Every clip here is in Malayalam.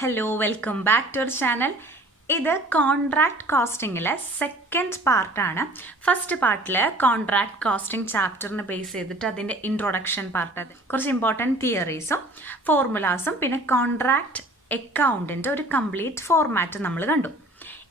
Hello welcome back to our channel. ഇത് കോൺട്രാക്ട് കോസ്റ്റിംഗിലെ സെക്കൻഡ് പാർട്ടാണ്. ഫസ്റ്റ് പാർട്ടിൽ കോൺട്രാക്ട് കോസ്റ്റിംഗ് ചാപ്റ്ററിന് ബേസ് ചെയ്തിട്ട് അതിൻ്റെ ഇൻട്രൊഡക്ഷൻ പാർട്ട്, കുറച്ച് ഇമ്പോർട്ടൻറ്റ് തിയറീസും ഫോർമുലാസും പിന്നെ കോൺട്രാക്ട് അക്കൗണ്ടിൻ്റെ ഒരു കംപ്ലീറ്റ് ഫോർമാറ്റ് നമ്മൾ കണ്ടു.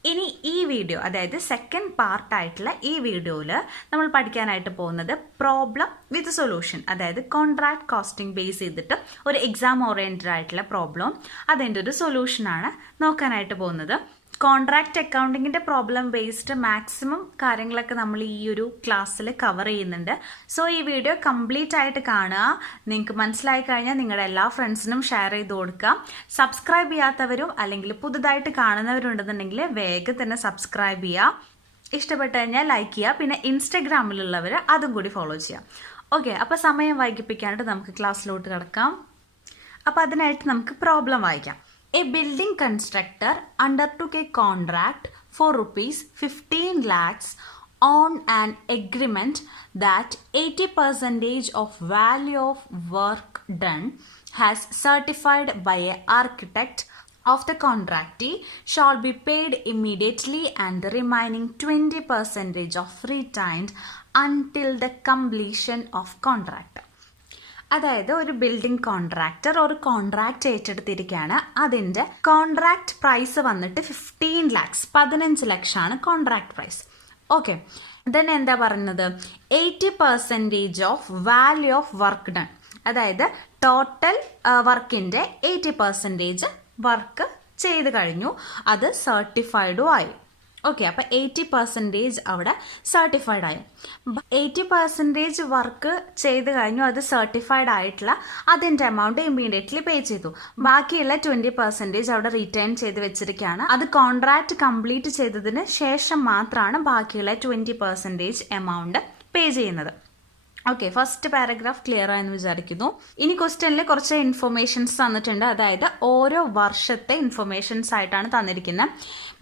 ഇനി ഈ വീഡിയോ, അതായത് സെക്കൻഡ് പാർട്ടായിട്ടുള്ള ഈ വീഡിയോയിൽ നമ്മൾ പഠിക്കാനായിട്ട് പോകുന്നത് പ്രോബ്ലം വിത്ത് സൊല്യൂഷൻ, അതായത് കോൺട്രാക്ട് കോസ്റ്റിംഗ് ബേസ് ചെയ്തിട്ട് ഒരു എക്സാം ഓറിയൻറ്റഡ് ആയിട്ടുള്ള പ്രോബ്ലം, അതിൻ്റെ ഒരു സൊല്യൂഷനാണ് നോക്കാനായിട്ട് പോകുന്നത്. കോൺട്രാക്ട് അക്കൗണ്ടിങ്ങിൻ്റെ പ്രോബ്ലം ബേസ്ഡ് മാക്സിമം കാര്യങ്ങളൊക്കെ നമ്മൾ ഈ ഒരു ക്ലാസ്സിൽ കവർ ചെയ്യുന്നുണ്ട്. സോ ഈ വീഡിയോ കംപ്ലീറ്റ് ആയിട്ട് കാണുക. നിങ്ങൾക്ക് മനസ്സിലായി കഴിഞ്ഞാൽ നിങ്ങളുടെ എല്ലാ ഫ്രണ്ട്സിനും ഷെയർ ചെയ്ത് കൊടുക്കുക. സബ്സ്ക്രൈബ് ചെയ്യാത്തവരും അല്ലെങ്കിൽ പുതുതായിട്ട് കാണുന്നവരുണ്ടെന്നുണ്ടെങ്കിൽ വേഗം തന്നെ സബ്സ്ക്രൈബ് ചെയ്യുക. ഇഷ്ടപ്പെട്ട് കഴിഞ്ഞാൽ ലൈക്ക് ചെയ്യുക. പിന്നെ ഇൻസ്റ്റഗ്രാമിലുള്ളവർ അതും കൂടി ഫോളോ ചെയ്യാം. ഓക്കെ, അപ്പോൾ സമയം വൈകിപ്പിക്കാനായിട്ട് നമുക്ക് ക്ലാസ്സിലോട്ട് കിടക്കാം. അപ്പോൾ അതിനായിട്ട് നമുക്ക് പ്രോബ്ലം വായിക്കാം. A building constructor undertook a contract for rupees 15 lakhs on an agreement that 80% of value of work done has certified by an architect of the contractee shall be paid immediately and the remaining 20% of retained until the completion of contract. അതായത് ഒരു ബിൽഡിംഗ് കോൺട്രാക്ടർ ഒരു കോൺട്രാക്ട് ഏറ്റെടുത്തിരിക്കുകയാണ്. അതിൻ്റെ കോൺട്രാക്ട് പ്രൈസ് വന്നിട്ട് 15 lakhs, 15 ലക്ഷമാണ് കോൺട്രാക്ട് പ്രൈസ്. ഓക്കെ, ദെൻ എന്താ പറയുന്നത്, 80% of value of work done, അതായത് ടോട്ടൽ വർക്കിൻ്റെ 80% വർക്ക് ചെയ്ത് കഴിഞ്ഞു, അത് സർട്ടിഫൈഡും ആയി. ഓക്കെ, അപ്പം 80% അവിടെ സർട്ടിഫൈഡ് ആയി. 80% വർക്ക് ചെയ്ത് കഴിഞ്ഞു, അത് സർട്ടിഫൈഡ് ആയിട്ടുള്ള അതിൻ്റെ എമൗണ്ട് ഇമ്മീഡിയറ്റ്ലി പേ ചെയ്തു. ബാക്കിയുള്ള 20% അവിടെ റീറ്റേൺ ചെയ്ത് വെച്ചിരിക്കുകയാണ്. അത് കോൺട്രാക്ട് കംപ്ലീറ്റ് ചെയ്തതിന് ശേഷം മാത്രമാണ് ബാക്കിയുള്ള 20% എമൗണ്ട് പേ ചെയ്യുന്നത്. ഓക്കെ, ഫസ്റ്റ് പാരഗ്രാഫ് ക്ലിയർ ആയെന്ന് വിചാരിക്കുന്നു. ഇനി ക്വസ്റ്റ്യനിൽ കുറച്ച് ഇൻഫർമേഷൻസ് തന്നിട്ടുണ്ട്. അതായത് ഓരോ വർഷത്തെ ഇൻഫർമേഷൻസ് ആയിട്ടാണ് തന്നിരിക്കുന്നത്.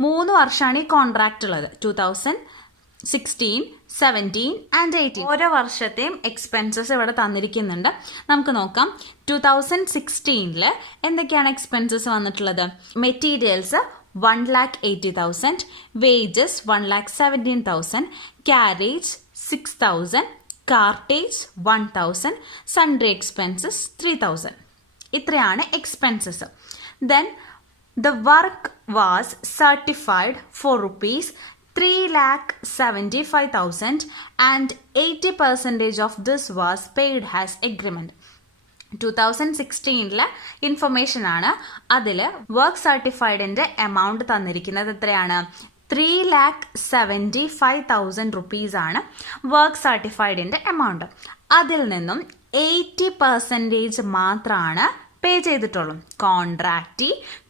3 വർഷമാണ് ഈ കോൺട്രാക്ട് ഉള്ളത്, 2016, 17 and 18. ഓരോ വർഷത്തെയും എക്സ്പെൻസസ് ഇവിടെ തന്നിരിക്കുന്നുണ്ട്. നമുക്ക് നോക്കാം. 2016 എന്തൊക്കെയാണ് എക്സ്പെൻസസ് വന്നിട്ടുള്ളത്? Materials 1,80,000, wages 1,17,000, carriage 6,000, cartage 1,000, sundry expenses 3,000. ഇത്രയാണ് expenses. Then the work was certified for rupees 3,75,000 and 80% of this was paid as agreement. 2016 information ആണ്. അതിൽ വർക്ക് സർട്ടിഫൈഡിൻ്റെ എമൗണ്ട് തന്നിരിക്കുന്നത് എത്രയാണ്? 3,75,000 rupees ആണ് വർക്ക് സർട്ടിഫൈഡിൻ്റെ എമൗണ്ട്. അതിൽ നിന്നും 80% മാത്രമാണ് പേ ചെയ്തിട്ടുള്ളൂ.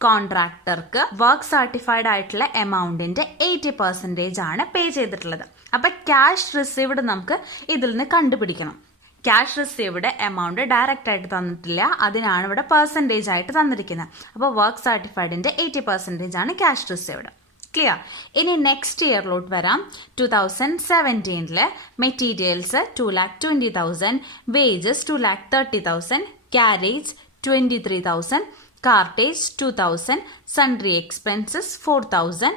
കോൺട്രാക്ടർക്ക് വർക്ക് സർട്ടിഫൈഡ് ആയിട്ടുള്ള എമൗണ്ടിൻ്റെ 80% ആണ് പേ ചെയ്തിട്ടുള്ളത്. അപ്പം ക്യാഷ് റിസീവ്ഡ് നമുക്ക് ഇതിൽ നിന്ന് കണ്ടുപിടിക്കണം. ക്യാഷ് റിസീവ്ഡ് എമൗണ്ട് ഡയറക്റ്റ് ആയിട്ട് തന്നിട്ടില്ല, അതിനാണ് ഇവിടെ പെർസെൻറ്റേജ് ആയിട്ട് തന്നിരിക്കുന്നത്. അപ്പോൾ വർക്ക് സർട്ടിഫൈഡിൻ്റെ 80% ആണ് ക്യാഷ് റിസീവ്ഡ്. ക്ലിയർ? ഇനി നെക്സ്റ്റ് ഇയറിലോട്ട് വരാം. 2017 materials 2,20,000, wages 2,30,000, carriage 23,000, cartage 2,000, sundry expenses 4,000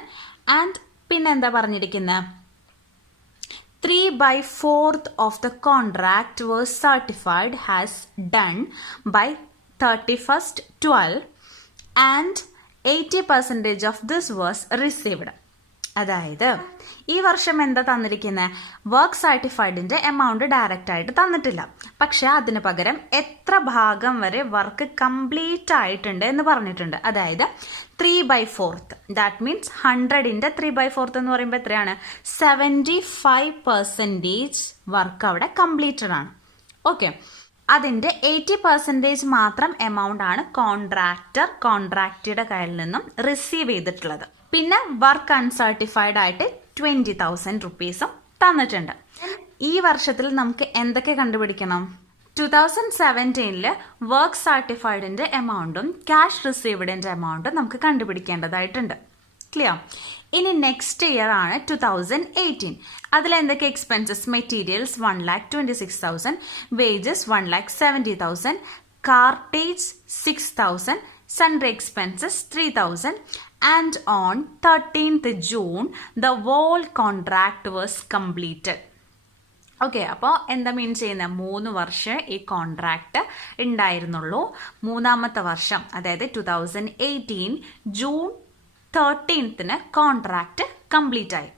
and പിന്നെന്താ പറഞ്ഞിരിക്കുന്നത്? 3/4 of the contract was certified as done by 31st/12 and 80% of this was received. അതായത് ഈ വർഷം എന്താ തന്നിരിക്കുന്നത്? വർക്ക് സർട്ടിഫൈഡിൻ്റെ എമൗണ്ട് ഡയറക്റ്റ് ആയിട്ട് തന്നിട്ടില്ല, പക്ഷെ അതിന് പകരം എത്ര ഭാഗം വരെ വർക്ക് കംപ്ലീറ്റ് ആയിട്ടുണ്ട് എന്ന് പറഞ്ഞിട്ടുണ്ട്. അതായത് 3/4, ദാറ്റ് മീൻസ് 100ന്റെ 3/4 എന്ന് പറയുമ്പോൾ എത്രയാണ്? 75% വർക്ക് അവിടെ കംപ്ലീറ്റഡ് ആണ്. ഓക്കെ, അതിൻ്റെ 80% മാത്രം എമൗണ്ട് ആണ് കോൺട്രാക്റ്റിയുടെ കയ്യിൽ നിന്നും റിസീവ് ചെയ്തിട്ടുള്ളത്. പിന്നെ വർക്ക് അൺസർട്ടിഫൈഡ് ആയിട്ട് 20,000 rupees തന്നിട്ടുണ്ട്. ഈ വർഷത്തിൽ നമുക്ക് എന്തൊക്കെ കണ്ടുപിടിക്കണം? 2017 വർക്ക് സർട്ടിഫൈഡിൻ്റെ എമൗണ്ടും ക്യാഷ് റിസീവ്ഡിൻ്റെ എമൗണ്ടും നമുക്ക് കണ്ടുപിടിക്കേണ്ടതായിട്ടുണ്ട്. ക്ലിയർ? ഇനി നെക്സ്റ്റ് ഇയർ ആണ് 2018. അതിൽ എന്തൊക്കെ expenses? Materials 1,26,000, wages 1,70,000, cartage 6,000, sundry expenses 3,000, and on 13th June the whole contract was completed. Okay, അപ്പോൾ എന്താ മീൻ ചെയ്യുന്നത്? 3 വർഷം ഈ കോൺട്രാക്റ്റ് ഉണ്ടായിരുന്നുള്ളൂ. മൂന്നാമത്തെ വർഷം, അതായത് 2018 ജൂൺ 13th കോൺട്രാക്റ്റ് കംപ്ലീറ്റ് ആയി.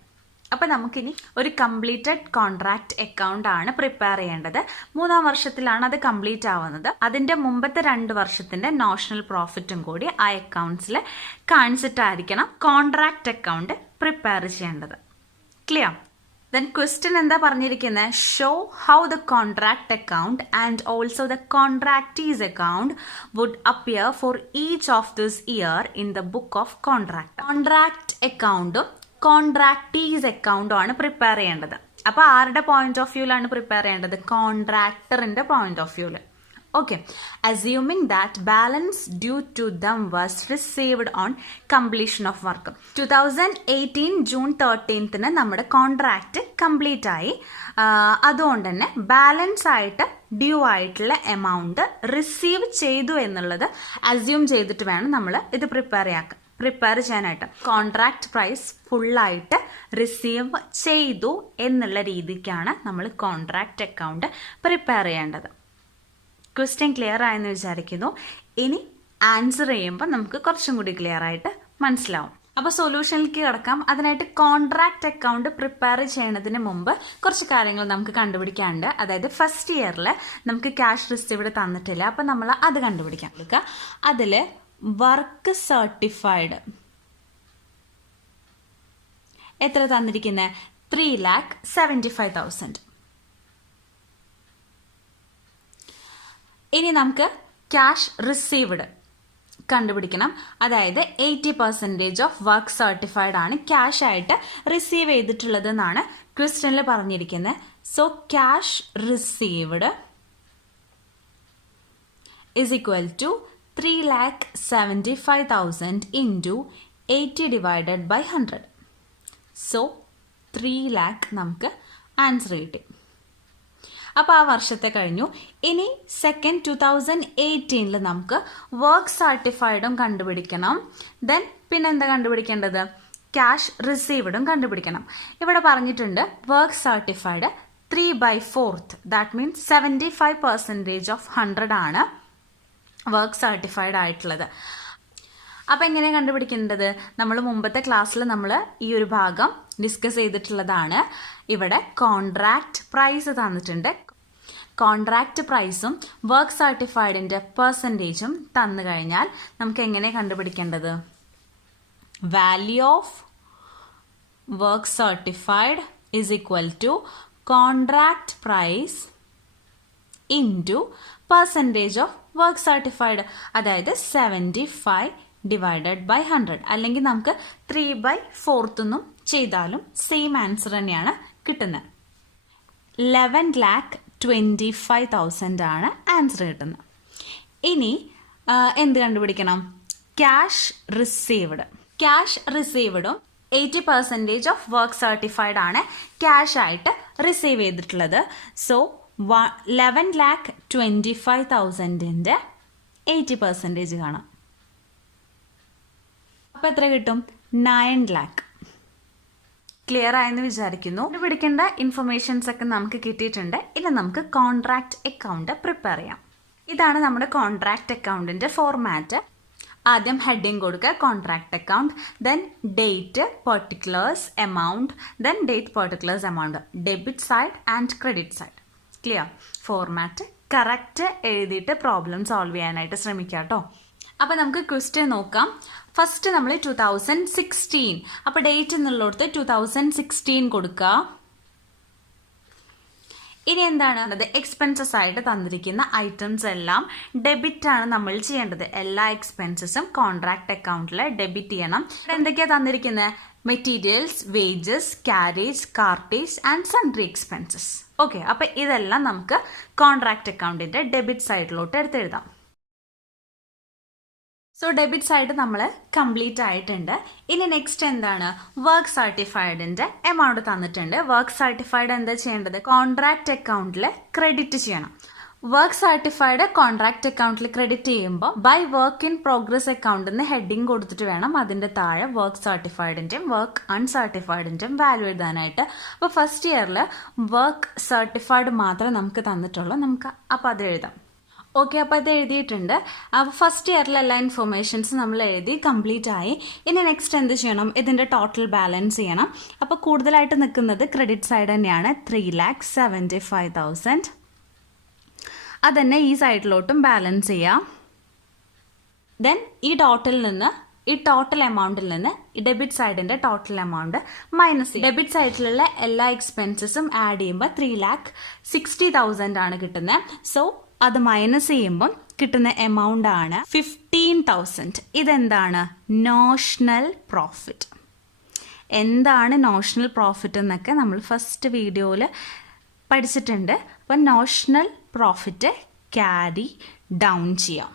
അപ്പം നമുക്കിനി ഒരു കംപ്ലീറ്റഡ് കോൺട്രാക്ട് അക്കൗണ്ട് ആണ് പ്രിപ്പയർ ചെയ്യേണ്ടത്. മൂന്നാം വർഷത്തിലാണ് അത് കംപ്ലീറ്റ് ആവുന്നത്. അതിൻ്റെ മുമ്പത്തെ 2 വർഷത്തിൻ്റെ നോഷണൽ പ്രോഫിറ്റും കൂടി ആ അക്കൗണ്ട്സിൽ കാണിച്ചിട്ടായിരിക്കണം കോൺട്രാക്ട് അക്കൗണ്ട് പ്രിപ്പയർ ചെയ്യേണ്ടത്. ക്ലിയർ? Then question എന്താ പറഞ്ഞിരിക്കുന്നത്? Show how the contract account and also the contractees account would appear for each of this year in the book of contract. Contract account കോൺട്രാക്ടീസ് അക്കൗണ്ടും ആണ് പ്രിപ്പയർ ചെയ്യേണ്ടത്. അപ്പോൾ ആരുടെ പോയിന്റ് ഓഫ് വ്യൂവിലാണ് പ്രിപ്പയർ ചെയ്യേണ്ടത്? കോൺട്രാക്ടറിന്റെ പോയിന്റ് ഓഫ് വ്യൂവിൽ. Okay, assuming that balance due to them was received on completion of work. 2018 June 13th നമ്മുടെ കോൺട്രാക്റ്റ് കംപ്ലീറ്റ് ആയി. അതുകൊണ്ട് തന്നെ ബാലൻസ് ആയിട്ട് ഡ്യൂ ആയിട്ടുള്ള എമൗണ്ട് റിസീവ് ചെയ്തു എന്നുള്ളത് അസ്യൂം ചെയ്തിട്ട് വേണം നമ്മൾ ഇത് പ്രിപ്പയർ ചെയ്യാനായിട്ട്. കോൺട്രാക്ട് പ്രൈസ് ഫുള്ളായിട്ട് റിസീവ് ചെയ്തു എന്നുള്ള രീതിക്കാണ് നമ്മൾ കോൺട്രാക്ട് അക്കൗണ്ട് പ്രിപ്പയർ ചെയ്യേണ്ടത്. ക്വസ്റ്റ്യൻ ക്ലിയർ ആയെന്ന് വിചാരിക്കുന്നു. ഇനി ആൻസർ ചെയ്യുമ്പോൾ നമുക്ക് കുറച്ചും കൂടി ക്ലിയർ ആയിട്ട് മനസ്സിലാവും. അപ്പോൾ സൊല്യൂഷനിലേക്ക് കിടക്കാം. അതിനായിട്ട് കോൺട്രാക്ട് അക്കൗണ്ട് പ്രിപ്പയർ ചെയ്യുന്നതിന് മുമ്പ് കുറച്ച് കാര്യങ്ങൾ നമുക്ക് കണ്ടുപിടിക്കാനുണ്ട്. അതായത് ഫസ്റ്റ് ഇയറിൽ നമുക്ക് ക്യാഷ് റിസീവ്ഡ് തന്നിട്ടില്ല, അപ്പം നമ്മൾ അത് കണ്ടുപിടിക്കാൻ എടുക്കുക. അതിൽ വർക്ക് സർട്ടിഫൈഡ് എത്ര തന്നിരിക്കുന്നത്? 3,75,000. ഇനി നമുക്ക് ക്യാഷ് റിസീവ്ഡ് കണ്ടുപിടിക്കണം. അതായത് 80% ഓഫ് വർക്ക് സർട്ടിഫൈഡ് ആണ് ക്യാഷ് ആയിട്ട് റിസീവ് ചെയ്തിട്ടുള്ളത് എന്നാണ് ക്വസ്റ്റ്യനിൽ പറഞ്ഞിരിക്കുന്നത്. So cash received is equal to 3,75,000 into 80 divided by 100. So 3 lakh നമുക്ക് ആൻസർ കിട്ടി. അപ്പോൾ ആ വർഷത്തെ കഴിഞ്ഞു. ഇനി സെക്കൻഡ് 2018 നമുക്ക് വർക്ക് സർട്ടിഫൈഡും കണ്ടുപിടിക്കണം. ദെൻ പിന്നെന്താ കണ്ടുപിടിക്കേണ്ടത്? ക്യാഷ് റിസീവ്ഡും കണ്ടുപിടിക്കണം. ഇവിടെ പറഞ്ഞിട്ടുണ്ട് work certified 3/4, that means 75% of 100 ആണ് വർക്ക് സർട്ടിഫൈഡ് ആയിട്ടുള്ളത്. അപ്പം എങ്ങനെയാണ് കണ്ടുപിടിക്കേണ്ടത്? നമ്മൾ മുമ്പത്തെ ക്ലാസ്സിൽ നമ്മൾ ഈ ഒരു ഭാഗം ഡിസ്കസ് ചെയ്തിട്ടുള്ളതാണ്. ഇവിടെ കോൺട്രാക്ട് പ്രൈസ് തന്നിട്ടുണ്ട്. കോൺട്രാക്ട് പ്രൈസും വർക്ക് സർട്ടിഫൈഡിൻ്റെ പെർസെൻറ്റേജും തന്നു കഴിഞ്ഞാൽ നമുക്ക് എങ്ങനെ കണ്ടുപിടിക്കേണ്ടത്? Value of work certified is equal to contract price into percentage of work certified, അതായത് 75 ഡിവൈഡഡ് ബൈ 100. അല്ലെങ്കിൽ നമുക്ക് 3/4 ചെയ്താലും സെയിം ആൻസർ തന്നെയാണ് കിട്ടുന്നത്. 11,25,000 ആണ് ആൻസർ കിട്ടുന്നത്. ഇനി എന്ത് കണ്ടുപിടിക്കണം? Cash received. ക്യാഷ് റിസീവ്ഡും 80% ഓഫ് വർക്ക് സർട്ടിഫൈഡ് ആണ് ക്യാഷ് ആയിട്ട് റിസീവ് ചെയ്തിട്ടുള്ളത്. സോ 11,25,000ന്റെ 80% കാണാം. അപ്പോൾ എത്ര കിട്ടും? 9 lakh. ക്ലിയർ ആയെന്ന് വിചാരിക്കുന്നു. പിടിക്കേണ്ട ഇൻഫർമേഷൻസ് ഒക്കെ നമുക്ക് കിട്ടിയിട്ടുണ്ട്. ഇനി നമുക്ക് കോൺട്രാക്ട് അക്കൗണ്ട് പ്രിപ്പയർ ചെയ്യാം. ഇതാണ് നമ്മുടെ കോൺട്രാക്ട് അക്കൗണ്ടിൻ്റെ ഫോർമാറ്റ്. ആദ്യം ഹെഡിങ് കൊടുക്കുക, contract account, then date, particulars, amount, then date, particulars, amount, debit side and credit side. Clear? Format correct എഴുതിയിട്ട് പ്രോബ്ലം സോൾവ് ചെയ്യാനായിട്ട് ശ്രമിക്കുക കേട്ടോ. അപ്പോൾ നമുക്ക് ക്വസ്റ്റ്യൻ നോക്കാം. ഫസ്റ്റ് നമ്മൾ 2016, അപ്പോൾ ഡേറ്റ് എന്നുള്ളിടത്ത് 2016 കൊടുക്കുക. ഇനി എന്താണ് എക്സ്പെൻസസ് ആയിട്ട് തന്നിരിക്കുന്ന ഐറ്റംസ് എല്ലാം ഡെബിറ്റ് ആണ് നമ്മൾ ചെയ്യേണ്ടത്. എല്ലാ എക്സ്പെൻസസും കോൺട്രാക്ട് അക്കൗണ്ടിൽ ഡെബിറ്റ് ചെയ്യണം. എന്തൊക്കെയാണ് തന്നിരിക്കുന്നത്? Materials, wages, carriage, cartage and sundry expenses. Okay, അപ്പോൾ ഇതെല്ലാം നമുക്ക് കോൺട്രാക്ട് അക്കൗണ്ടിൻ്റെ ഡെബിറ്റ് സൈഡിലോട്ട് എടുത്തെഴുതാം. സോ ഡെബിറ്റ് സൈഡ് നമ്മൾ കംപ്ലീറ്റ് ആയിട്ടുണ്ട്. ഇനി നെക്സ്റ്റ് എന്താണ്? വർക്ക് സർട്ടിഫൈഡിൻ്റെ എമൗണ്ട് തന്നിട്ടുണ്ട്. വർക്ക് സർട്ടിഫൈഡ് എന്താ ചെയ്യേണ്ടത്? കോൺട്രാക്ട് അക്കൗണ്ടിൽ ക്രെഡിറ്റ് ചെയ്യണം. വർക്ക് സർട്ടിഫൈഡ് കോൺട്രാക്ട് അക്കൗണ്ടിൽ ക്രെഡിറ്റ് ചെയ്യുമ്പോൾ ബൈ വർക്ക് ഇൻ പ്രോഗ്രസ് അക്കൗണ്ടിൽ നിന്ന് ഹെഡിങ് കൊടുത്തിട്ട് വേണം അതിന്റെ താഴെ വർക്ക് സർട്ടിഫൈഡിന്റെയും വർക്ക് അൺസർട്ടിഫൈഡിന്റെയും വാല്യൂ എഴുതാനായിട്ട്. അപ്പോൾ ഫസ്റ്റ് ഇയറിൽ വർക്ക് സർട്ടിഫൈഡ് മാത്രമേ നമുക്ക് തന്നിട്ടുള്ളൂ. നമുക്ക് അപ്പോൾ അത് എഴുതാം. ഓക്കെ, അപ്പോൾ ഇത് എഴുതിയിട്ടുണ്ട്. അപ്പോൾ ഫസ്റ്റ് ഇയറിലെ എല്ലാ ഇൻഫർമേഷൻസ് നമ്മൾ എഴുതി കംപ്ലീറ്റ് ആയി. ഇനി നെക്സ്റ്റ് എന്ത് ചെയ്യണം? ഇതിൻ്റെ ടോട്ടൽ ബാലൻസ് ചെയ്യണം. അപ്പോൾ കൂടുതലായിട്ട് നിൽക്കുന്നത് ക്രെഡിറ്റ് സൈഡ് തന്നെയാണ്, 3,75,000. അതന്നെ ഈ സൈഡിലോട്ടും ബാലൻസ് ചെയ്യാം. ദെൻ ഈ ടോട്ടൽ എമൗണ്ടിൽ നിന്ന് ഡെബിറ്റ് സൈഡിന്റെ ടോട്ടൽ എമൗണ്ട് മൈനസ് ചെയ്യും. ഡെബിറ്റ് സൈഡിലുള്ള എല്ലാ എക്സ്പെൻസസും ആഡ് ചെയ്യുമ്പോൾ 3,60,000 ആണ് കിട്ടുന്നത്. സോ അത് മൈനസ് ചെയ്യുമ്പോൾ കിട്ടുന്ന എമൗണ്ട് ആണ് 15,000. ഇതെന്താണ്? Notional profit. എന്താണ് നോഷണൽ പ്രോഫിറ്റ് എന്നൊക്കെ നമ്മൾ ഫസ്റ്റ് വീഡിയോയിൽ പഠിച്ചിട്ടുണ്ട്. അപ്പം നോഷണൽ പ്രോഫിറ്റ് ക്യാരി ഡൗൺ ചെയ്യാം.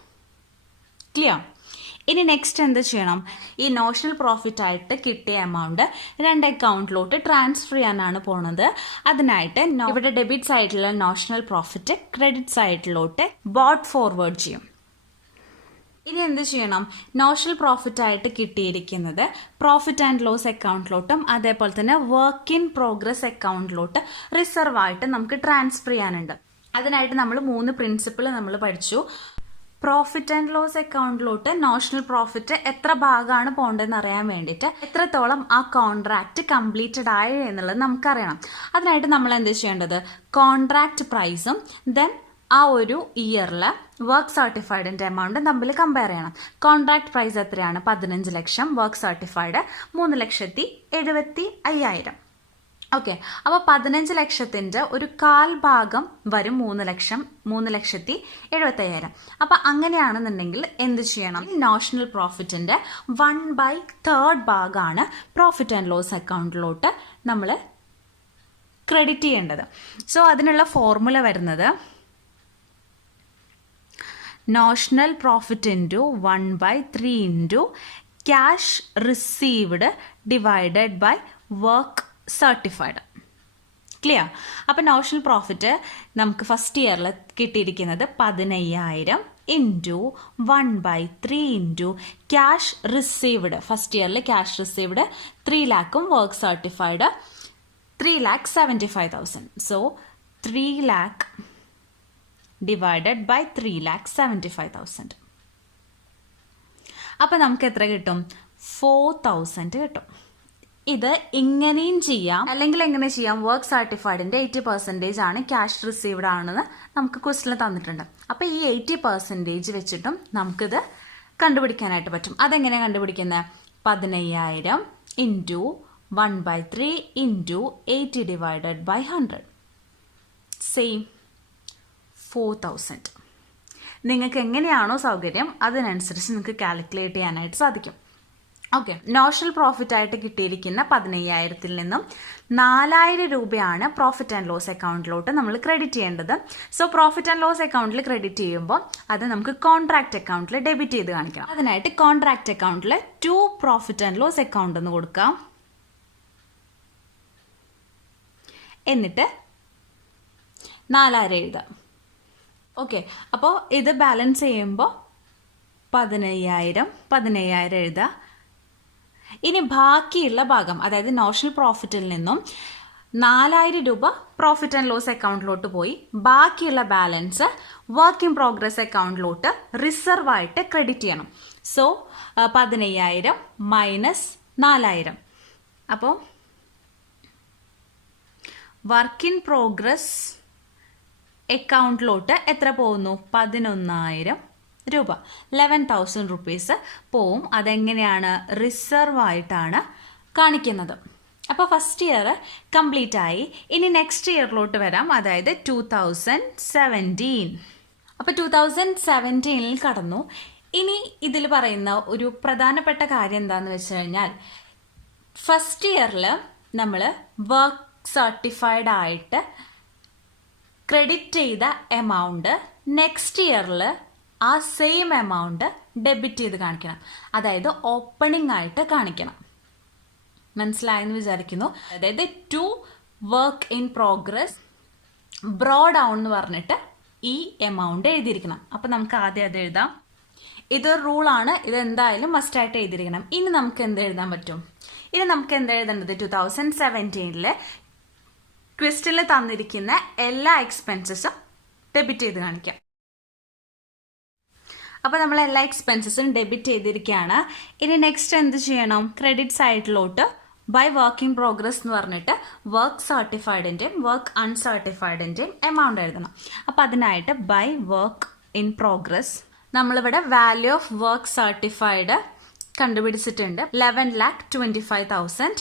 ക്ലിയർ? ഇനി നെക്സ്റ്റ് എന്ത് ചെയ്യണം? ഈ നോഷണൽ പ്രോഫിറ്റ് ആയിട്ട് കിട്ടിയ എമൗണ്ട് 2 അക്കൗണ്ടിലോട്ട് ട്രാൻസ്ഫർ ചെയ്യാനാണ് പോണത്. അതിനായിട്ട് ഇവിടെ ഡെബിറ്റ് സൈഡിലുള്ള നോഷണൽ പ്രോഫിറ്റ് ക്രെഡിറ്റ് സൈഡിലോട്ട് ബോട്ട് ഫോർവേഡ് ചെയ്യും. ഇനി എന്ത് ചെയ്യണം? നോഷണൽ പ്രോഫിറ്റ് ആയിട്ട് കിട്ടിയിരിക്കുന്നത് പ്രോഫിറ്റ് ആൻഡ് ലോസ് അക്കൗണ്ടിലോട്ടും അതേപോലെ തന്നെ വർക്ക് ഇൻ പ്രോഗ്രസ് അക്കൗണ്ടിലോട്ട് റിസർവ് ആയിട്ട് നമുക്ക് ട്രാൻസ്ഫർ ചെയ്യാനുണ്ട്. അതിനായിട്ട് നമ്മൾ 3 പ്രിൻസിപ്പിൾ നമ്മൾ പഠിച്ചു. പ്രോഫിറ്റ് ആൻഡ് ലോസ് അക്കൗണ്ടിലോട്ട് നോഷണൽ പ്രോഫിറ്റ് എത്ര ഭാഗമാണ് പോകേണ്ടതെന്ന് അറിയാൻ വേണ്ടിയിട്ട് എത്രത്തോളം ആ കോൺട്രാക്ട് കംപ്ലീറ്റഡ് ആയി എന്നുള്ളത് നമുക്കറിയണം. അതിനായിട്ട് നമ്മൾ എന്ത് ചെയ്യേണ്ടത്? കോൺട്രാക്ട് പ്രൈസും ദെൻ ആ ഒരു ഇയറിൽ വർക്ക് സർട്ടിഫൈഡിന്റെ എമൗണ്ട് തമ്മിൽ കമ്പയർ ചെയ്യണം. കോൺട്രാക്ട് പ്രൈസ് എത്രയാണ്? 15 ലക്ഷം. Work certified 3,70,500. ഓക്കെ, അപ്പോൾ 15 ലക്ഷത്തിന്റെ ഒരു 1/4 ഭാഗം വരും 3,70,500. അപ്പൊ അങ്ങനെയാണെന്നുണ്ടെങ്കിൽ എന്ത് ചെയ്യണം? നാഷണൽ പ്രോഫിറ്റിന്റെ 1/3 ഭാഗമാണ് പ്രോഫിറ്റ് ആൻഡ് ലോസ് അക്കൗണ്ടിലോട്ട് നമ്മൾ ക്രെഡിറ്റ് ചെയ്യേണ്ടത്. സോ അതിനുള്ള ഫോർമുല വരുന്നത് notional profit into 1/3 into cash received divided by work certified. Clear? അപ്പം നോഷണൽ പ്രോഫിറ്റ് നമുക്ക് ഫസ്റ്റ് ഇയറിൽ കിട്ടിയിരിക്കുന്നത് 15,000 into 1/3 into cash received. First ഇയറിൽ ക്യാഷ് റിസീവ്ഡ് 3 lakhും work certified 3,75,000. So 3 lakh divided by 3,75,000. അപ്പം നമുക്ക് എത്ര കിട്ടും? 4,000 കിട്ടും. ഇത് ഇങ്ങനെയും ചെയ്യാം, അല്ലെങ്കിൽ എങ്ങനെ ചെയ്യാം? വർക്ക് സർട്ടിഫൈഡിന്റെ 80% ആണ് ക്യാഷ് റിസീവ്ഡ് ആണെന്ന് നമുക്ക് ക്വസ്റ്റിൽ തന്നിട്ടുണ്ട്. അപ്പൊ ഈ 80% വെച്ചിട്ടും നമുക്കിത് കണ്ടുപിടിക്കാനായിട്ട് പറ്റും. അതെങ്ങനെ കണ്ടുപിടിക്കുന്നത്? 15,000 into 1/3 into 80 divided by 100. Same 4,000. നിങ്ങൾക്ക് എങ്ങനെയാണോ സൗകര്യം അതിനനുസരിച്ച് നിങ്ങൾക്ക് കാൽക്കുലേറ്റ് ചെയ്യാനായിട്ട് സാധിക്കും. ഓക്കെ, നോഷണൽ പ്രോഫിറ്റ് ആയിട്ട് കിട്ടിയിരിക്കുന്ന 15,000-ൽ നിന്നും 4,000 രൂപയാണ് പ്രോഫിറ്റ് ആൻഡ് ലോസ് അക്കൗണ്ടിലോട്ട് നമ്മൾ ക്രെഡിറ്റ് ചെയ്യേണ്ടത്. സോ പ്രോഫിറ്റ് ആൻഡ് ലോസ് അക്കൗണ്ടിൽ ക്രെഡിറ്റ് ചെയ്യുമ്പോൾ അത് നമുക്ക് കോൺട്രാക്ട് അക്കൗണ്ടിൽ ഡെബിറ്റ് ചെയ്ത് കാണിക്കണം. അതിനായിട്ട് കോൺട്രാക്ട് അക്കൗണ്ടിൽ to profit and loss account എന്ന് കൊടുക്കാം. എന്നിട്ട് 4,000 എഴുതാം. ഓക്കെ, അപ്പോൾ ഇത് ബാലൻസ് ചെയ്യുമ്പോൾ 15,000 എഴുതാം. ഇനി ബാക്കിയുള്ള ഭാഗം, അതായത് നോഷണൽ പ്രോഫിറ്റിൽ നിന്നും 4,000 രൂപ പ്രോഫിറ്റ് ആൻഡ് ലോസ് അക്കൗണ്ടിലോട്ട് പോയി ബാക്കിയുള്ള ബാലൻസ് വർക്ക് ഇൻ പ്രോഗ്രസ് അക്കൗണ്ടിലോട്ട് റിസർവ് ആയിട്ട് ക്രെഡിറ്റ് ചെയ്യണം. So 15,000 minus 4,000. അപ്പോൾ വർക്ക് ഇൻ പ്രോഗ്രസ് അക്കൗണ്ടിലോട്ട് എത്ര പോകുന്നു? 11,000 രൂപ, 11,000 rupees പോവും. അതെങ്ങനെയാണ്? റിസർവ് ആയിട്ടാണ് കാണിക്കുന്നത്. അപ്പോൾ ഫസ്റ്റ് ഇയർ കംപ്ലീറ്റ് ആയി. ഇനി നെക്സ്റ്റ് ഇയറിലോട്ട് വരാം, അതായത് 2017. അപ്പോൾ 2017 കടന്നു. ഇനി ഇതിൽ പറയുന്ന ഒരു പ്രധാനപ്പെട്ട കാര്യം എന്താന്ന് വെച്ച് കഴിഞ്ഞാൽ, ഫസ്റ്റ് ഇയറിൽ നമ്മൾ വർക്ക് സർട്ടിഫൈഡ് ആയിട്ട് ക്രെഡിറ്റ് ചെയ്ത എമൗണ്ട് നെക്സ്റ്റ് ഇയറിൽ ആ സെയിം എമൗണ്ട് ഡെബിറ്റ് ചെയ്ത് കാണിക്കണം. അതായത് ഓപ്പണിംഗ് ആയിട്ട് കാണിക്കണം. മനസ്സിലായെന്ന് വിചാരിക്കുന്നു. അതായത് to work in progress brought down എന്ന് പറഞ്ഞിട്ട് ഈ എമൗണ്ട് എഴുതിയിരിക്കണം. അപ്പം നമുക്ക് ആദ്യം അത് എഴുതാം. ഇതൊരു റൂളാണ്, ഇത് എന്തായാലും മസ്റ്റായിട്ട് എഴുതിയിരിക്കണം. ഇനി നമുക്ക് എന്ത് എഴുതാൻ പറ്റും? ഇനി നമുക്ക് എന്താ എഴുതേണ്ടത്? 2017 ക്വസ്റ്റ്യനിൽ തന്നിരിക്കുന്ന എല്ലാ എക്സ്പെൻസസും ഡെബിറ്റ് ചെയ്ത് കാണിക്കാം. അപ്പോൾ നമ്മൾ എല്ലാ എക്സ്പെൻസസും ഡെബിറ്റ് ചെയ്തിരിക്കുകയാണ്. ഇനി നെക്സ്റ്റ് എന്ത് ചെയ്യണം? ക്രെഡിറ്റ് സൈഡിലോട്ട് ബൈ വർക്ക് ഇൻ പ്രോഗ്രസ് എന്ന് പറഞ്ഞിട്ട് വർക്ക് സർട്ടിഫൈഡിൻ്റെയും വർക്ക് അൺസർട്ടിഫൈഡിൻ്റെയും എമൗണ്ട് എഴുതണം. അപ്പോൾ അതിനായിട്ട് ബൈ വർക്ക് ഇൻ പ്രോഗ്രസ് നമ്മളിവിടെ വാല്യൂ ഓഫ് വർക്ക് സർട്ടിഫൈഡ് കണ്ടുപിടിച്ചിട്ടുണ്ട്, 11,25,000.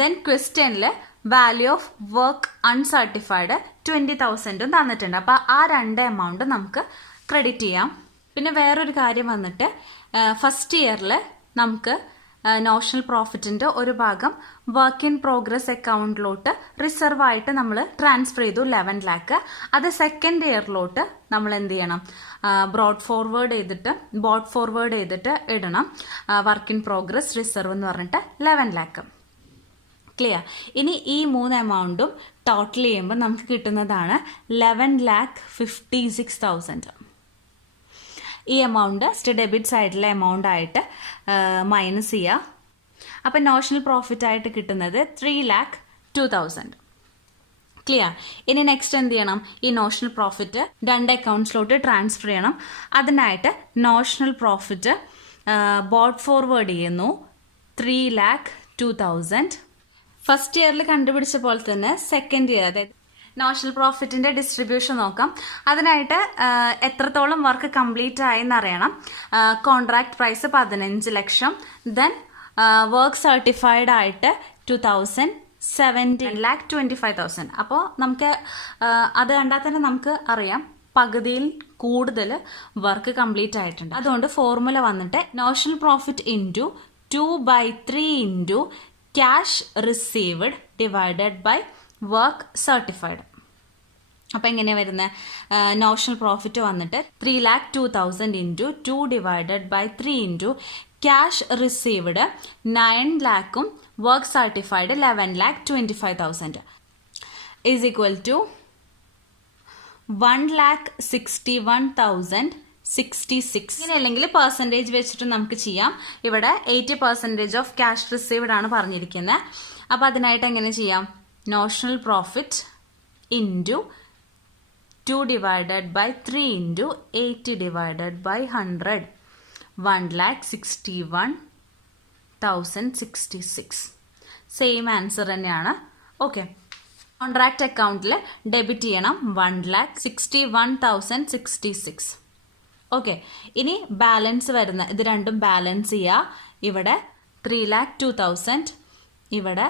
ദെൻ ക്വസ്റ്റ്യനിൽ വാല്യൂ ഓഫ് വർക്ക് അൺസർട്ടിഫൈഡ് 20,000 തന്നിട്ടുണ്ട്. അപ്പോൾ ആ രണ്ട് എമൗണ്ട് നമുക്ക് ക്രെഡിറ്റ് ചെയ്യാം. പിന്നെ വേറൊരു കാര്യം വന്നിട്ട് ഫസ്റ്റ് ഇയറിൽ നമുക്ക് നോഷണൽ പ്രോഫിറ്റിൻ്റെ ഒരു ഭാഗം വർക്ക് ഇൻ പ്രോഗ്രസ് അക്കൗണ്ടിലോട്ട് റിസർവ് ആയിട്ട് നമ്മൾ ട്രാൻസ്ഫർ ചെയ്തു 11 lakh. അത് സെക്കൻഡ് ഇയറിലോട്ട് നമ്മൾ എന്ത് ചെയ്യണം? ബോട്ട് ഫോർവേഡ് ചെയ്തിട്ട് ഇടണം. വർക്ക് ഇൻ പ്രോഗ്രസ് റിസർവ് എന്ന് പറഞ്ഞിട്ട് 11 lakh. ക്ലിയർ? ഇനി ഈ 3 എമൗണ്ടും ടോട്ടൽ ചെയ്യുമ്പോൾ നമുക്ക് കിട്ടുന്നതാണ് 11,56,000. ഈ എമൗണ്ട് ഡെബിറ്റ് സൈഡിലെ എമൗണ്ട് ആയിട്ട് മൈനസ് ചെയ്യുക. അപ്പം നോഷണൽ പ്രോഫിറ്റ് ആയിട്ട് കിട്ടുന്നത് 3,02,000. ക്ലിയർ? ഇനി നെക്സ്റ്റ് എന്ത് ചെയ്യണം? ഈ നോഷണൽ പ്രോഫിറ്റ് രണ്ട് അക്കൗണ്ട്സിലോട്ട് ട്രാൻസ്ഫർ ചെയ്യണം. അതിനായിട്ട് നോഷണൽ പ്രോഫിറ്റ് ബോട്ട് ഫോർവേഡ് ചെയ്യുന്നു 3,02,000. ഫസ്റ്റ് ഇയറിൽ കണ്ടുപിടിച്ച പോലെ തന്നെ സെക്കൻഡ് ഇയർ, അതായത് നോഷണൽ പ്രോഫിറ്റിന്റെ ഡിസ്ട്രിബ്യൂഷൻ നോക്കാം. അതിനായിട്ട് എത്രത്തോളം വർക്ക് കംപ്ലീറ്റ് ആയെന്ന് അറിയണം. കോൺട്രാക്ട് പ്രൈസ് 15 ലക്ഷം. ദെൻ വർക്ക് സർട്ടിഫൈഡ് ആയിട്ട് 17,25,000. അപ്പോൾ നമുക്ക് അത് കണ്ടാൽ തന്നെ നമുക്ക് അറിയാം പകുതിയിൽ കൂടുതൽ വർക്ക് കംപ്ലീറ്റ് ആയിട്ടുണ്ട്. അതുകൊണ്ട് ഫോർമുല വന്നിട്ട് notional profit into 2/3 into cash received divided by work certified. അപ്പം എങ്ങനെയാണ് വരുന്നത്? നോഷണൽ പ്രോഫിറ്റ് വന്നിട്ട് 3,02,000 into 2 divided by 3 into cash received 9 lakhും work certified 11,25,000 is equal to 1,61,066. ഇങ്ങനെ അല്ലെങ്കിൽ പെർസെൻറ്റേജ് വെച്ചിട്ട് നമുക്ക് ചെയ്യാം. ഇവിടെ 80% ഓഫ് ക്യാഷ് റിസീവ്ഡ് ആണ് പറഞ്ഞിരിക്കുന്നത്. അപ്പോൾ അതിനായിട്ട് എങ്ങനെ ചെയ്യാം? Notional profit into 2 divided by 3 into 80 divided by 100, 1,61,066. Same answer തന്നെയാണ്. ഓക്കെ, കോൺട്രാക്ട് അക്കൗണ്ടിൽ ഡെബിറ്റ് ചെയ്യണം 1,61,066. ഓക്കെ, ഇനി ബാലൻസ് വരുന്ന ഇത് രണ്ടും ബാലൻസ് ചെയ്യുക. ഇവിടെ 3,02,000, ഇവിടെ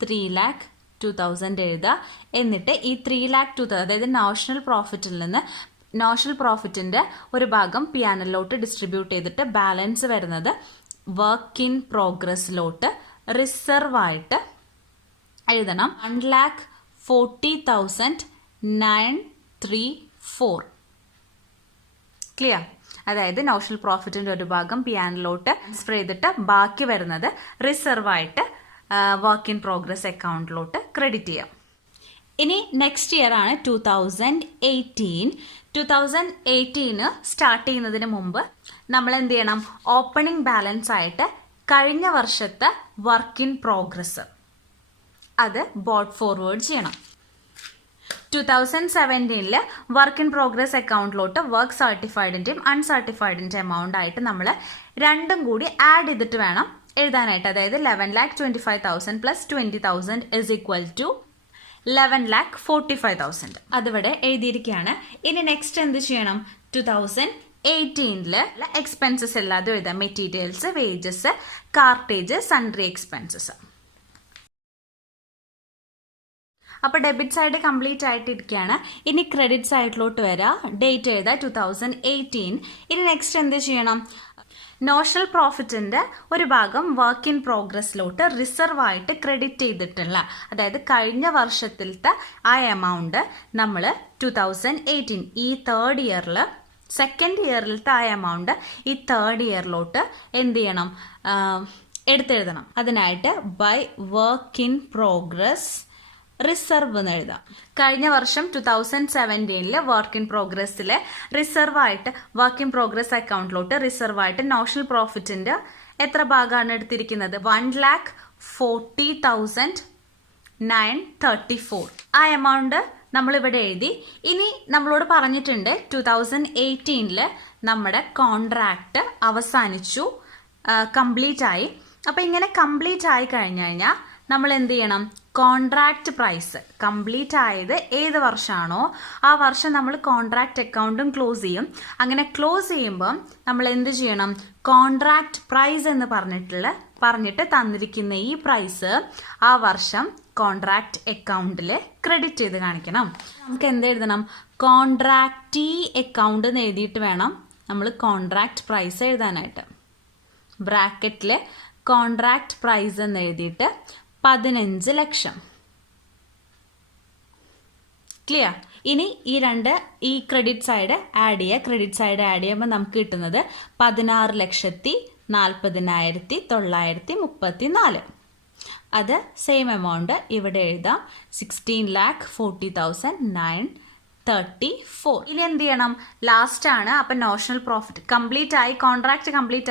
3,02,000 എഴുതുക. എന്നിട്ട് ഈ 3,02,000 അതായത് നോഷണൽ പ്രോഫിറ്റിൽ നിന്ന് നോഷണൽ പ്രോഫിറ്റിന്റെ ഒരു ഭാഗം പിയാനലിലോട്ട് ഡിസ്ട്രിബ്യൂട്ട് ചെയ്തിട്ട് ബാലൻസ് വരുന്നത് വർക്ക് ഇൻ പ്രോഗ്രസ്സിലോട്ട് റിസർവ് ആയിട്ട് എഴുതണം. 1,40,934. ക്ലിയർ? അതായത് നോഷണൽ പ്രോഫിറ്റിന്റെ ഒരു ഭാഗം പിയാനലിലോട്ട് ട്രാൻസ്ഫർ ചെയ്തിട്ട് ബാക്കി വരുന്നത് റിസർവ് ആയിട്ട് വർക്ക് ഇൻ പ്രോഗ്രസ് അക്കൗണ്ടിലോട്ട് ക്രെഡിറ്റ് ചെയ്യാം. ഇനി നെക്സ്റ്റ് ഇയർ ആണ് 2018. 2018 സ്റ്റാർട്ട് ചെയ്യുന്നതിന് മുമ്പ് നമ്മൾ എന്ത് ചെയ്യണം? ഓപ്പണിംഗ് ബാലൻസ് ആയിട്ട് കഴിഞ്ഞ വർഷത്തെ വർക്ക് ഇൻ പ്രോഗ്രസ് അത് ബോട്ട് ഫോർവേഡ് ചെയ്യണം. 2017 വർക്ക് ഇൻ പ്രോഗ്രസ് അക്കൗണ്ടിലോട്ട് വർക്ക് സർട്ടിഫൈഡിന്റെയും അൺസർട്ടിഫൈഡിന്റെ എമൗണ്ട് ആയിട്ട് നമ്മൾ രണ്ടും കൂടി ആഡ് ചെയ്തിട്ട് വേണം എഴുതാനായിട്ട്. അതായത് 11,25,000 പ്ലസ് 20,000 ഇസ് ഈക്വൽ ടു 11,45,000. അതിവിടെ എഴുതിയിരിക്കുകയാണ്. ഇനി നെക്സ്റ്റ് എന്ത് ചെയ്യണം? 2018 എക്സ്പെൻസസ് എല്ലാതും എഴുതാം. Materials, wages, cartage, sundry expenses. അപ്പോൾ ഡെബിറ്റ് സൈഡ് കംപ്ലീറ്റ് ആയിട്ടിരിക്കുകയാണ്. ഇനി ക്രെഡിറ്റ് സൈഡിലോട്ട് വരാം. ഡേറ്റ് എഴുതാം 2018. ഇനി നെക്സ്റ്റ് എന്ത് ചെയ്യണം? നോഷണൽ പ്രോഫിറ്റിന്റെ ഒരു ഭാഗം വർക്ക് ഇൻ പ്രോഗ്രസ്സിലോട്ട് റിസർവ് ആയിട്ട് ക്രെഡിറ്റ് ചെയ്തിട്ടുള്ള, അതായത് കഴിഞ്ഞ വർഷത്തിലത്തെ ആ എമൗണ്ട് നമ്മൾ 2018 ഈ തേർഡ് ഇയറിൽ, സെക്കൻഡ് ഇയറിലത്തെ ആ എമൗണ്ട് ഈ തേർഡ് ഇയറിലോട്ട് എന്ത് ചെയ്യണം? എടുത്തെഴുതണം. അതിനായിട്ട് by work in progress reserve എന്ന് എഴുതാം. കഴിഞ്ഞ വർഷം 2017 വർക്ക് ഇൻ പ്രോഗ്രസ്സിൽ വർക്ക് ഇൻ പ്രോഗ്രസ് അക്കൗണ്ടിലോട്ട് റിസർവായിട്ട് നാഷണൽ പ്രോഫിറ്റിന്റെ എത്ര ഭാഗമാണ് എടുത്തിരിക്കുന്നത്? 1,40,934. ആ എമൗണ്ട് നമ്മളിവിടെ എഴുതി. ഇനി നമ്മളോട് പറഞ്ഞിട്ടുണ്ട് 2018 നമ്മുടെ കോൺട്രാക്ട് അവസാനിച്ചു, കംപ്ലീറ്റ് ആയി. അപ്പം ഇങ്ങനെ കംപ്ലീറ്റ് ആയി കഴിഞ്ഞു കഴിഞ്ഞാൽ നമ്മൾ എന്ത് ചെയ്യണം? കോൺട്രാക്ട് പ്രൈസ് കംപ്ലീറ്റ് ആയത് ഏത് വർഷമാണോ ആ വർഷം നമ്മൾ കോൺട്രാക്ട് അക്കൗണ്ടും ക്ലോസ് ചെയ്യും. അങ്ങനെ ക്ലോസ് ചെയ്യുമ്പം നമ്മൾ എന്ത് ചെയ്യണം? കോൺട്രാക്ട് പ്രൈസ് എന്ന് പറഞ്ഞിട്ട് തന്നിരിക്കുന്ന ഈ പ്രൈസ് ആ വർഷം കോൺട്രാക്ട് അക്കൗണ്ടിൽ ക്രെഡിറ്റ് ചെയ്ത് കാണിക്കണം. നമുക്ക് എന്ത് എഴുതണം? കോൺട്രാക്റ്റീ അക്കൗണ്ട് എന്ന് എഴുതിയിട്ട് വേണം നമ്മൾ കോൺട്രാക്ട് പ്രൈസ് എഴുതാനായിട്ട്. ബ്രാക്കറ്റിൽ കോൺട്രാക്ട് പ്രൈസ് എന്ന് എഴുതിയിട്ട് 15 ലക്ഷം. ക്ലിയർ? ഇനി ഈ ക്രെഡിറ്റ് സൈഡ് ആഡ് ചെയ്യുമ്പോൾ നമുക്ക് കിട്ടുന്നത് 16,40,934. അത് സെയിം എമൗണ്ട് ഇവിടെ എഴുതാം, 16,40,934. ഇനി എന്ത് ചെയ്യണം? ലാസ്റ്റ് ആണ്. അപ്പം നാഷണൽ പ്രോഫിറ്റ് കംപ്ലീറ്റ് ആയി, കോൺട്രാക്ട് കംപ്ലീറ്റ്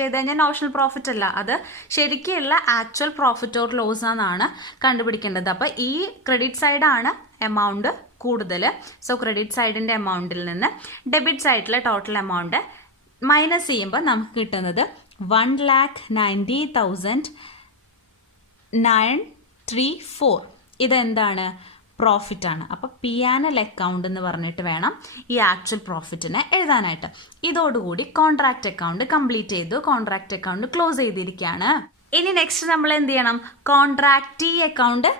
ചെയ്ത് കഴിഞ്ഞാൽ നാഷണൽ പ്രോഫിറ്റ് അല്ല, അത് ശരിക്കുള്ള ആക്ച്വൽ പ്രോഫിറ്റ് ഓർ ലോസ് എന്നാണ് കണ്ടുപിടിക്കേണ്ടത്. അപ്പം ഈ ക്രെഡിറ്റ് സൈഡാണ് എമൗണ്ട് കൂടുതൽ. സോ ക്രെഡിറ്റ് സൈഡിന്റെ എമൗണ്ടിൽ നിന്ന് ഡെബിറ്റ് സൈഡിലെ ടോട്ടൽ എമൗണ്ട് മൈനസ് ചെയ്യുമ്പോൾ നമുക്ക് കിട്ടുന്നത് 1,90,934. ഇതെന്താണ്? പ്രോഫിറ്റ് ആണ്. അപ്പോൾ P&L അക്കൗണ്ട് എന്ന് പറഞ്ഞിട്ട് വേണം ഈ ആക്ച്വൽ പ്രോഫിറ്റിനെ എഴുതാനായിട്ട്. ഇതോടുകൂടി കോൺട്രാക്ട് അക്കൗണ്ട് കംപ്ലീറ്റ് ചെയ്തു, കോൺട്രാക്ട് അക്കൗണ്ട് ക്ലോസ് ചെയ്തിരിക്കുകയാണ്. ഇനി നെക്സ്റ്റ് നമ്മൾ എന്ത് ചെയ്യണം? കോൺട്രാക്റ്റീ അക്കൗണ്ട്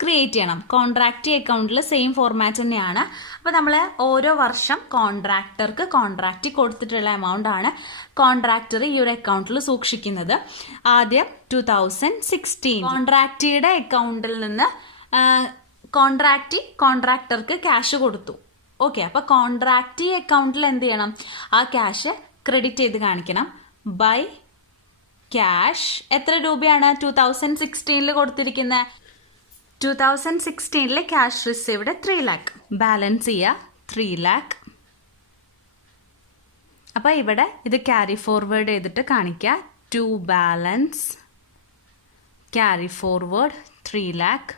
ക്രിയേറ്റ് ചെയ്യണം. കോൺട്രാക്റ്റീ അക്കൗണ്ടിൽ സെയിം ഫോർമാറ്റ് തന്നെയാണ്. അപ്പോൾ നമ്മൾ ഓരോ വർഷം കോൺട്രാക്ടർക്ക് കോൺട്രാക്റ്റ് കൊടുത്തിട്ടുള്ള എമൗണ്ട് ആണ് കോൺട്രാക്ടർ ഈ ഒരു അക്കൗണ്ടിൽ സൂക്ഷിക്കുന്നത്. ആദ്യം 2016 കോൺട്രാക്റ്റിയുടെ അക്കൗണ്ടിൽ നിന്ന് കോൺട്രാക്ടർക്ക് ക്യാഷ് കൊടുത്തു. ഓക്കെ, അപ്പോൾ കോൺട്രാക്റ്റീ അക്കൗണ്ടിൽ എന്ത് ചെയ്യണം? ആ ക്യാഷ് ക്രെഡിറ്റ് ചെയ്ത് കാണിക്കണം. ബൈ ക്യാഷ് എത്ര രൂപയാണ് 2016 കൊടുത്തിരിക്കുന്നത്? 2016 ക്യാഷ് റിസീവ്ഡ് 3 lakh. ബാലൻസ് ചെയ്യുക 3 lakh. അപ്പോൾ ഇവിടെ ഇത് ക്യാരി ഫോർവേഡ് ചെയ്തിട്ട് കാണിക്കുക. To balance carry forward 3 lakh.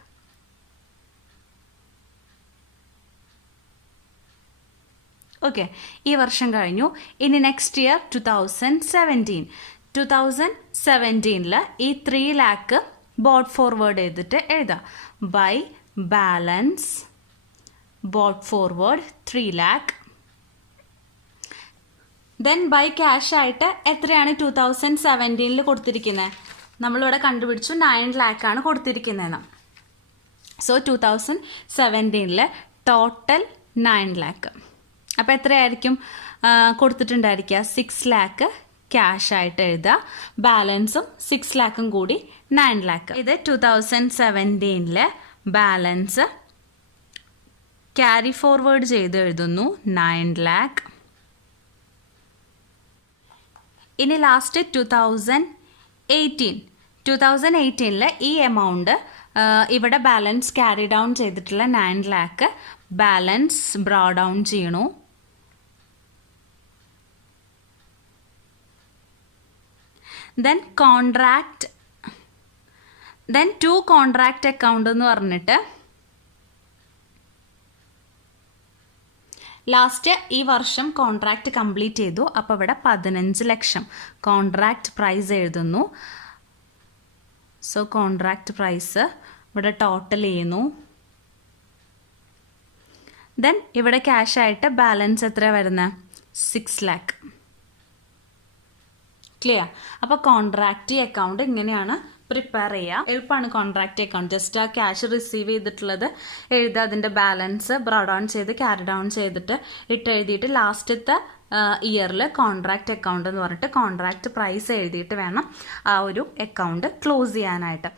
Okay, ഈ വർഷം കഴിഞ്ഞു. ഇനി നെക്സ്റ്റ് ഇയർ 2017 ഈ 3 lakh ബോട്ട് ഫോർവേഡ് ചെയ്തിട്ട് എഴുതാം. By balance brought forward 3 lakh. Then by cash ആയിട്ട് എത്രയാണ് 2017 കൊടുത്തിരിക്കുന്നത്? നമ്മളിവിടെ കണ്ടുപിടിച്ചു 9 lakh ആണ് കൊടുത്തിരിക്കുന്നതെന്ന്. So 2017 total 9 lakh. അപ്പോൾ എത്രയായിരിക്കും കൊടുത്തിട്ടുണ്ടായിരിക്കുക? 6 lakh ക്യാഷ് ആയിട്ട് എഴുതുക. ബാലൻസും 6 lakh കൂടി 9 lakh. ഇത് 2017 ബാലൻസ് ക്യാരി ഫോർവേഡ് ചെയ്ത് എഴുതുന്നു 9 lakh. ഇനി ലാസ്റ്റ് 2018 ഈ എമൗണ്ട് ഇവിടെ ബാലൻസ് ക്യാരി ഡൗൺ ചെയ്തിട്ടുള്ള 9 lakh ബാലൻസ് ബ്രോ ഡൗൺ ചെയ്യണു. ദെൻ ടു കോൺട്രാക്ട് അക്കൗണ്ട് എന്ന് പറഞ്ഞിട്ട് ലാസ്റ്റ് ഈ വർഷം കോൺട്രാക്ട് കംപ്ലീറ്റ് ചെയ്തു. അപ്പോൾ ഇവിടെ 15 ലക്ഷം കോൺട്രാക്ട് പ്രൈസ് എഴുതുന്നു. സോ കോൺട്രാക്ട് പ്രൈസ് ഇവിടെ ടോട്ടൽ ചെയ്യുന്നു. ദെൻ ഇവിടെ ക്യാഷ് ആയിട്ട് ബാലൻസ് എത്ര വരുന്നത്? 6 lakh. ക്ലിയർ? അപ്പോൾ കോൺട്രാക്റ്റ് അക്കൗണ്ട് ഇങ്ങനെയാണ് പ്രിപ്പയർ ചെയ്യുക. എളുപ്പമാണ് കോൺട്രാക്റ്റ് അക്കൗണ്ട്. ജസ്റ്റ് ആ ക്യാഷ് റിസീവ് ചെയ്തിട്ടുള്ളത് എഴുതുക, അതിൻ്റെ ബാലൻസ് ബ്രോ ഡൗൺ ചെയ്ത് ക്യാരി ഡൗൺ ചെയ്തിട്ട് എഴുതിയിട്ട് ലാസ്റ്റത്തെ ഇയറിൽ കോൺട്രാക്റ്റ് അക്കൗണ്ട് എന്ന് പറഞ്ഞിട്ട് കോൺട്രാക്റ്റ് പ്രൈസ് എഴുതിയിട്ട് വേണം ആ ഒരു അക്കൗണ്ട് ക്ലോസ് ചെയ്യാനായിട്ട്.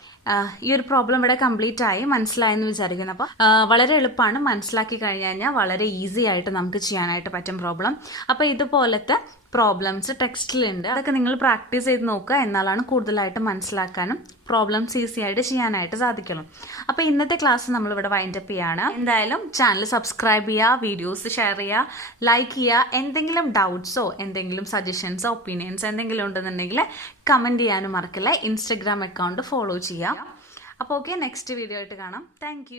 ഈ ഒരു പ്രോബ്ലം ഇവിടെ കംപ്ലീറ്റ് ആയി, മനസ്സിലായെന്ന് വിചാരിക്കുന്നു. അപ്പോൾ വളരെ എളുപ്പമാണ്, മനസ്സിലാക്കി കഴിഞ്ഞു കഴിഞ്ഞാൽ വളരെ ഈസി ആയിട്ട് നമുക്ക് ചെയ്യാനായിട്ട് പറ്റും പ്രോബ്ലം. അപ്പോൾ ഇതുപോലത്തെ പ്രോബ്ലംസ് ടെക്സ്റ്റിലുണ്ട്. അതൊക്കെ നിങ്ങൾ പ്രാക്ടീസ് ചെയ്ത് നോക്കുക. എന്നാലാണ് കൂടുതലായിട്ട് മനസ്സിലാക്കാനും പ്രോബ്ലംസ് ഈസി ആയിട്ട് ചെയ്യാനായിട്ട് സാധിക്കുള്ളൂ. അപ്പോൾ ഇന്നത്തെ ക്ലാസ് നമ്മളിവിടെ വൈൻഡപ്പ് ചെയ്യാണ്. എന്തായാലും ചാനൽ സബ്സ്ക്രൈബ് ചെയ്യുക, വീഡിയോസ് ഷെയർ ചെയ്യുക, ലൈക്ക് ചെയ്യുക. എന്തെങ്കിലും ഡൗട്ട്സോ എന്തെങ്കിലും സജഷൻസോ ഒപ്പീനിയൻസ് എന്തെങ്കിലും ഉണ്ടെന്നുണ്ടെങ്കിൽ കമൻറ്റ് ചെയ്യാനും മറക്കില്ല. ഇൻസ്റ്റഗ്രാം അക്കൗണ്ട് ഫോളോ ചെയ്യുക. അപ്പോൾ ഓക്കെ, നെക്സ്റ്റ് വീഡിയോ ആയിട്ട് കാണാം. താങ്ക്